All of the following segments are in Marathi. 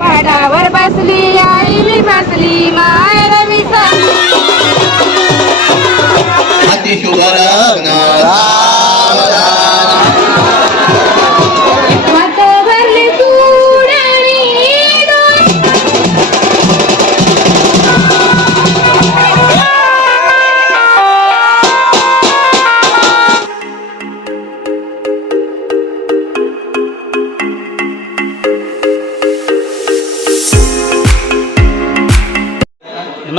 पाडावर बसली आई मी बसली मा.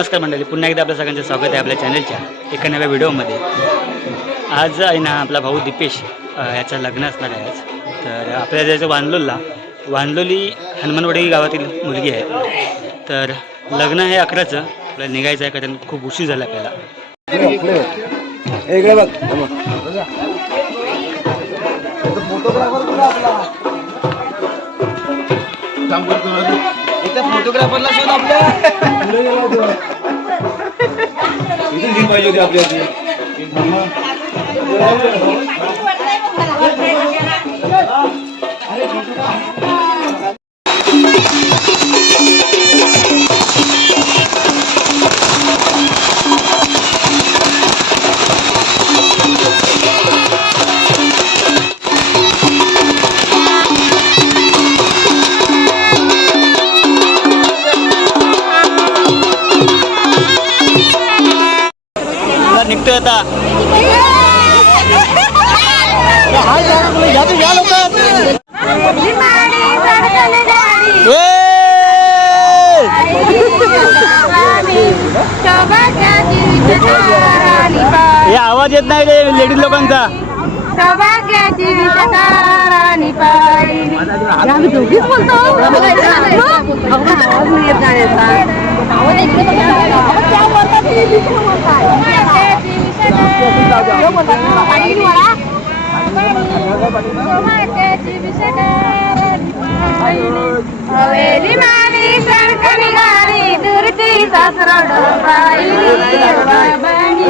नमस्कार मंडळी पुन्हा एकदा आपल्या सगळ्यांचं स्वागत आहे आपल्या चॅनलच्या एका नव्या व्हिडिओमध्ये. आज आहे ना आपला भाऊ दिपेश याचं लग्न असणार आहे आज. तर आपल्या जायचं वांदलोलला वांदलोली हनुमानवाडी गावातील मुलगी आहे. तर लग्न आहे अकराचं. आपल्याला निघायचं आहे कारण खूप उशीर झाला आपल्याला. फोटोग्राफरला शोध आपल्या. इथून पाहिजे होती आपली आधी. आता हे आवाज येत नाही रे लेडीज लोकांचा. बोलतो हवेली मारी सरकरी गाडी दूरची सासरड पाहिली बाबांनी.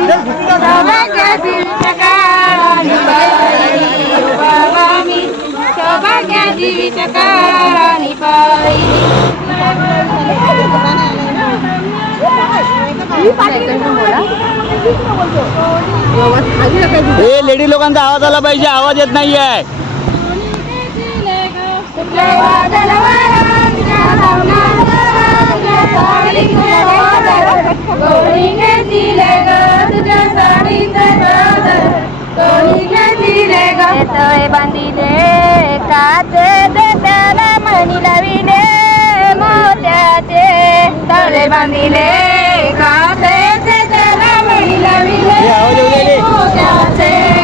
सौभाग्याची विषकाराणी पाहिली बाबांनी. सौभाग्याची विषकाराणी पाहिली हे लेडी लोकांचा आवाज आला पाहिजे आवाज येत नाही आहे बांधिले काचे मणी लाविले मोत्याचे तळे बांधिले मणी लाविले हे आवाज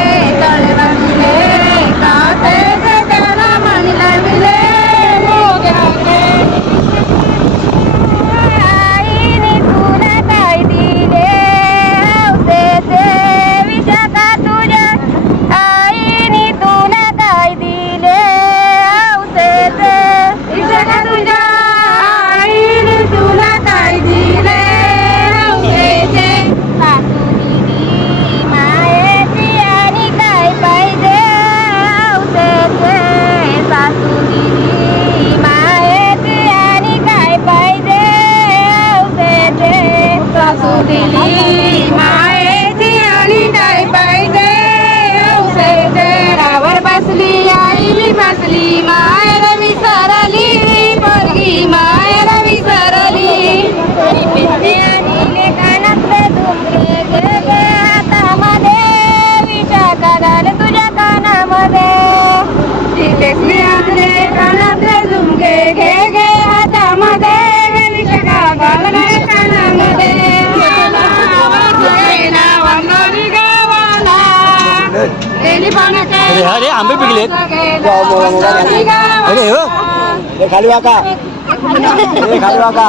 अरे अरे आंबे पिकलेत अरे हो हे खाली वाका हे खाली वाका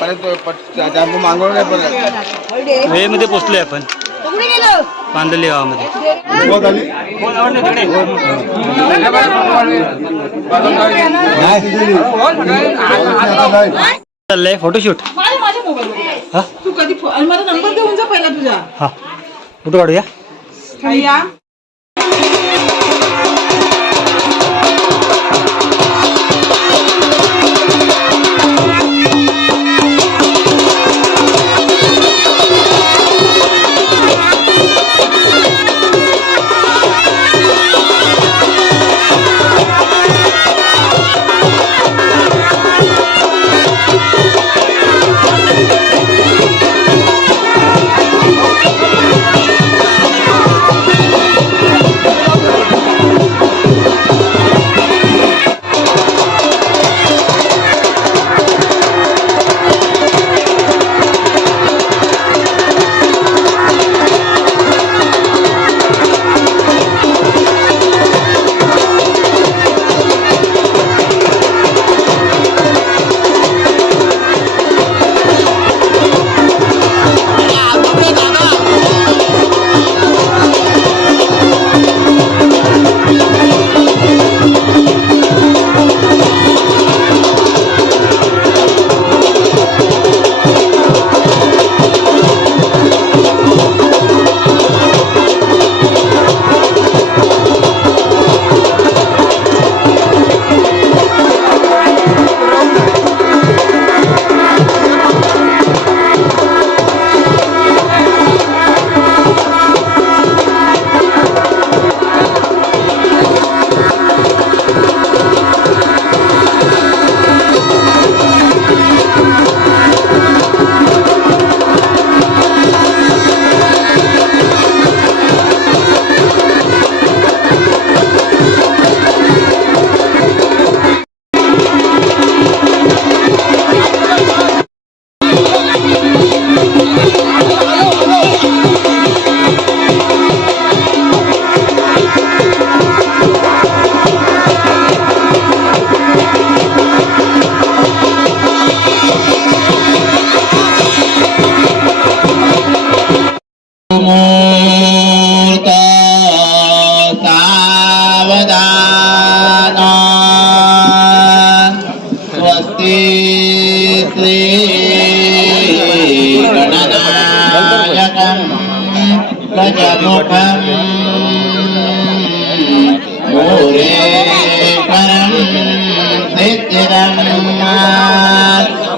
परत मध्ये पोचलोय आपण. पांडली गावामध्ये. चाललंय फोटोशूट हा? तू कधी मला नंबर देऊन जा पहिला तुझा. हा. फोटो काढूया?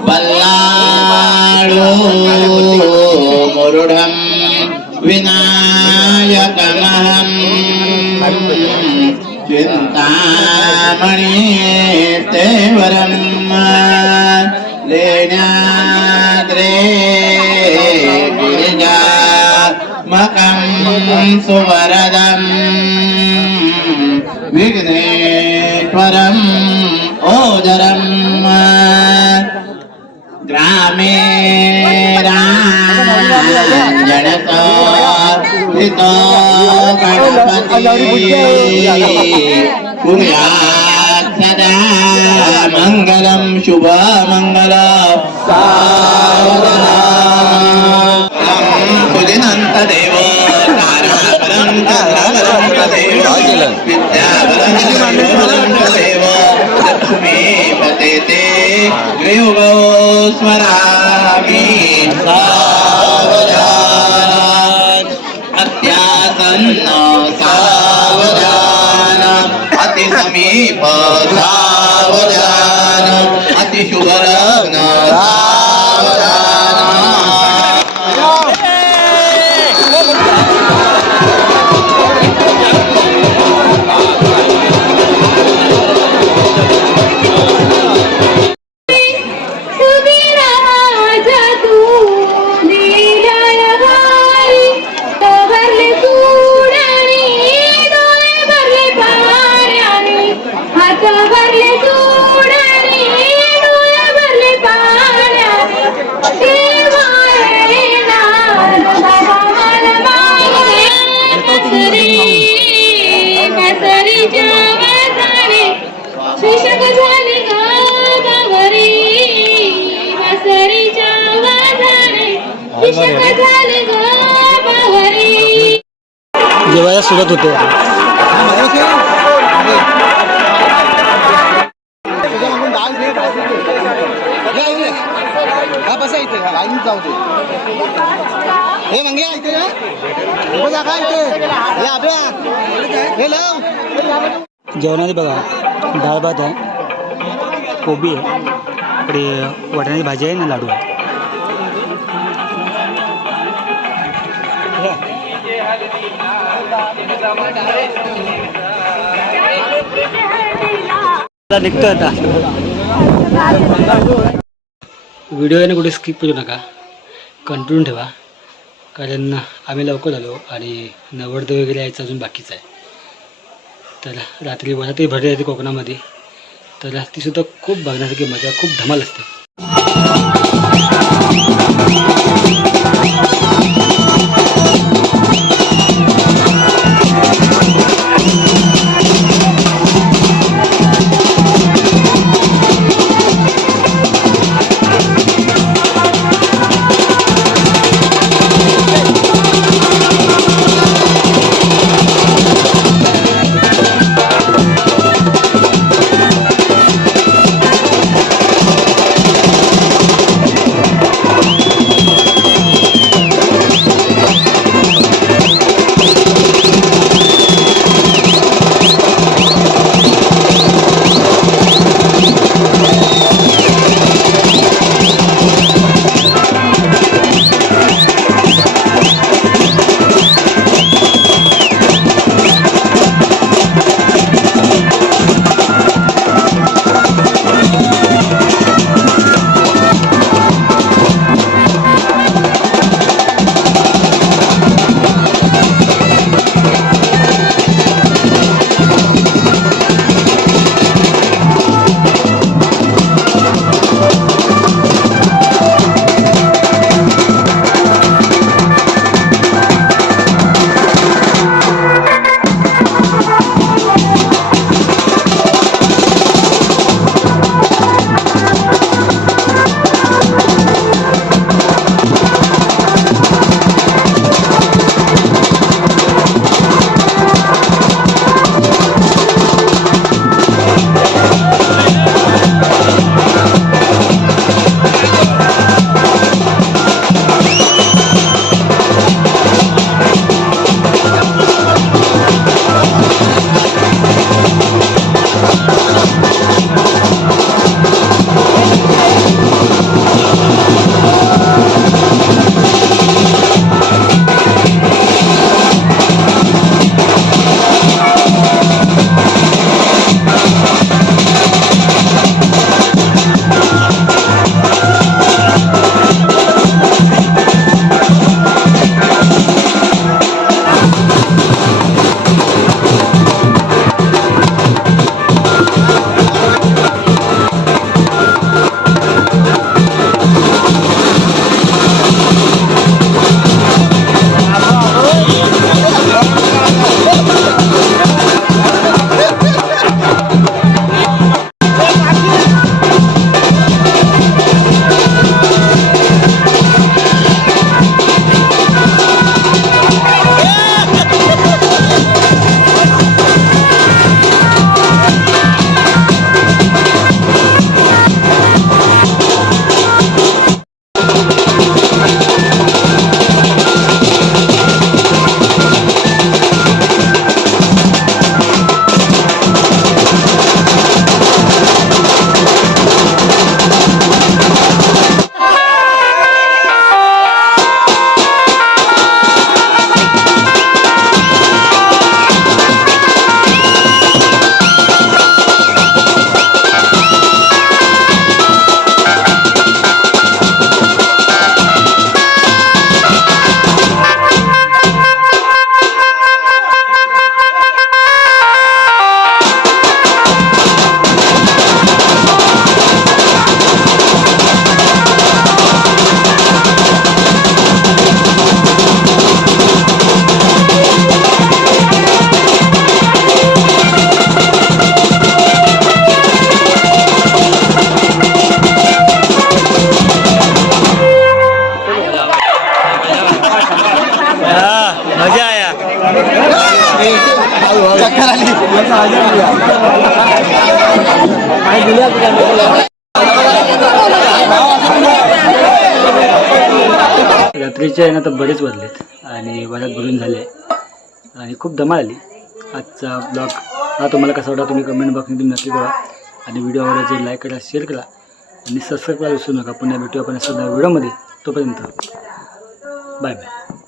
పల్లాడు మురుడం వినాయకమహం. చింతామణి తేవరం లేనాద్రే గిరిజా మకం సువరదం. విఘ్నేశ్వరం ओदरम ग्रामे जड़तो हितो गणपति सदा मङ्गलं शुभमङ्गल पुदिनन्तदेवो तारापरं चन्द्रापरं तदेव विद्या Marami करत होते. बसा इथे. लाईन हे ऐकते जेवणामध्ये बघा डाळ भात आहे कोबी आहे इकडे वाटाण्याची भाजी आहे ना लाडू आहे. निघतो आता व्हिडिओ आहे ना कुठे स्किप करू नका. कंटिन्यू ठेवा. कारण आम्ही लवकर आलो आणि नवरदेव वगैरे यायचं अजून बाकीचं आहे. तर रात्री वरातही भरली जाते कोकणामध्ये. तर तीसुद्धा खूप बघण्यासारखी मजा खूप धमाल असते. चक्कर आली. रात्रीचे आहे ना तर बरेच वाजलेत आणि बऱ्याच भरून झाले. आणि खूप धमाल आली. आजचा ब्लॉग हा तुम्हाला कसा वाटला तुम्ही कमेंट बॉक्समध्ये तुम्ही नक्की करा आणि व्हिडिओ आवडायचे लाईक करा शेअर करा. आणि सबस्क्राईब करायला विसरू नका. पुन्हा भेटू आपण असं व्हिडिओमध्ये तोपर्यंत बाय बाय